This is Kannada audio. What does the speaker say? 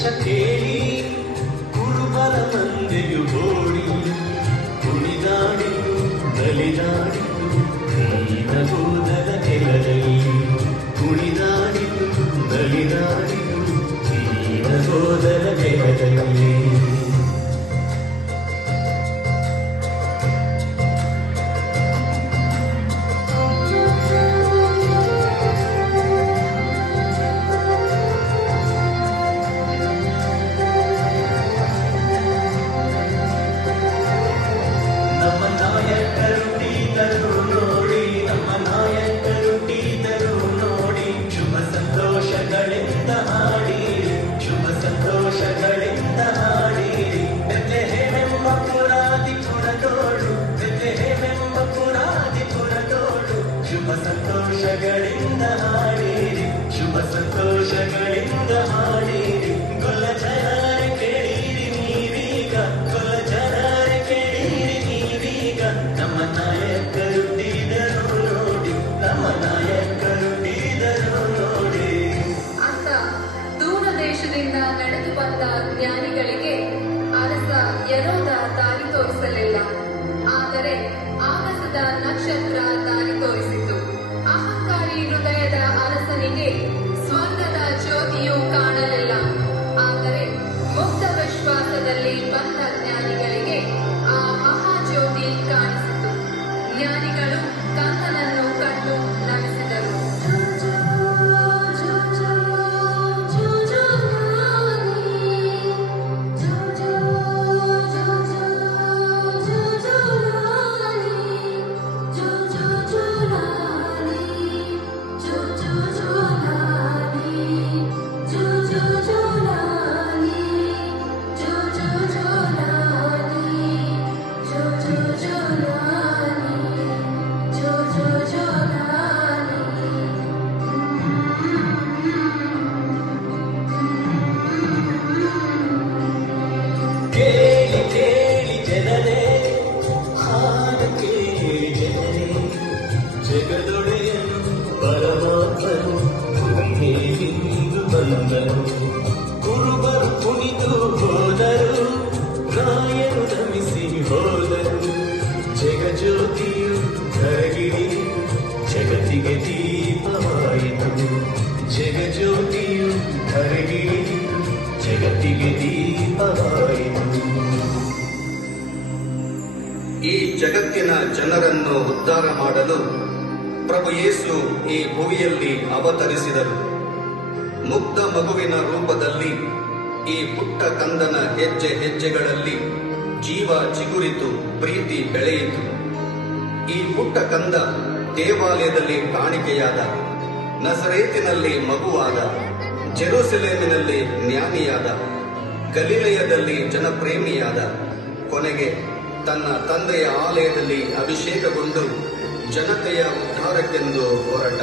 ಸಂದೇಶ ಕೇಳಿ ಕುರುಬರ ಮಂದೆಯು ಓಡಿ ಕುಣಿದಾಡಿತು ನಲಿದಾಡಿತು ದೀನಗೋದರ ನೆಲದಲ್ಲಿ ಕುಣಿದಾಡಿತು ನಲಿದಾಡಿತು ದೀನಗೋದರ ನೆಲದಲ್ಲಿ. ಸಂತೋಷಗಳಿಂದ ಹಾಡಿರಿ, ಶುಭ ಸಂತೋಷಗಳಿಂದ ಹಾಡಿರಿ, ಕೊಲ್ಲ ಜನರ ಕೇಳಿರಿ ನೀವೀಗ, ಕೊಲ್ಲ ಜನರ ಕೇಳಿರಿ ನೀವೀಗ, ನಮ್ಮ ನಾಯಕರು ತೀದರು ನೋಡಿ, ನಮ್ಮ ನಾಯಕರು ತೀದರು ನೋಡಿ. ಅಂತ ದೂರ ದೇಶದಿಂದ ನಡೆದು ಬಂದ ಜ್ಞಾನಿಗಳಿಗೆ ಅರಸ ಯೆಹೂದ ದಾರಿ ತೋರಿಸಲಿಲ್ಲ. ಆದರೆ ಆಗಸದ ನಕ್ಷತ್ರ ದಾರಿ ತೋರಿಸಿತು. ಅಹಂಕಾರಿ ಹೃದಯದ ಅರಸನಿಗೆ ಸ್ವರ್ಗದ ಜ್ಯೋತಿಯು ಕಾಣಲಿಲ್ಲ. ಆದರೆ ಮುಕ್ತ ವಿಶ್ವಾಸದಲ್ಲಿ ಬಂದ ಜ್ಞಾನಿಗಳಿಗೆ ಆ ಮಹಾಜ್ಯೋತಿ ಕಾಣಿಸಿತು. ಜ್ಞಾನಿಗಳು ಕಂದನನ್ನು ಕಂಡು ನಮಿಸಿದರು. ಕೇಳಿ ಕೇಳಿ ಜನರೇ, ಹಾಡು ಕೇಳಿ ಜನರೇ, ಜಗದೊಡೆಯನು ಪರಮಾತ್ಮನು ಭೂಮಿಗಿಂದು ಬಂದನು. ಕುರುಬರು ಕುಣಿದು ಹೋದರು, ರಾಯರು ನಮಿಸಿ ಹೋದರು, ಜಗಜ್ಯೋತಿಯು ಕರಗಿರಿ ಜಗತ್ತಿಗೆ ದೀಪವಾಯಿತು, ಜಗಜ್ಯೋತಿಯು ಕರಗಿರಿ ಜಗತ್ತಿಗೆ ದೀಪವಾಯಿತು. ಈ ಜಗತ್ತಿನ ಜನರನ್ನು ಉದ್ಧಾರ ಮಾಡಲು ಪ್ರಭು ಯೇಸು ಈ ಭುವಿಯಲ್ಲಿ ಅವತರಿಸಿದರು. ಮುಗ್ಧ ಮಗುವಿನ ರೂಪದಲ್ಲಿ ಈ ಪುಟ್ಟ ಕಂದನ ಹೆಜ್ಜೆ ಹೆಜ್ಜೆಗಳಲ್ಲಿ ಜೀವ ಚಿಗುರಿತು, ಪ್ರೀತಿ ಬೆಳೆಯಿತು. ಈ ಪುಟ್ಟ ಕಂದ ದೇವಾಲಯದಲ್ಲಿ ಕಾಣಿಕೆಯಾದ, ನಜರೇತಿನಲ್ಲಿ ಮಗುವಾದ, ಜೆರುಸಲೇಮಿನಲ್ಲಿ ಜ್ಞಾನಿಯಾದ, ಗಲಿಲಯದಲ್ಲಿ ಜನಪ್ರೇಮಿಯಾದ, ಕೊನೆಗೆ ತನ್ನ ತಂದೆಯ ಆಲಯದಲ್ಲಿ ಅಭಿಷೇಕಗೊಂಡು ಜನತೆಯ ಉದ್ಧಾರಕ್ಕೆಂದು ಹೊರಟ.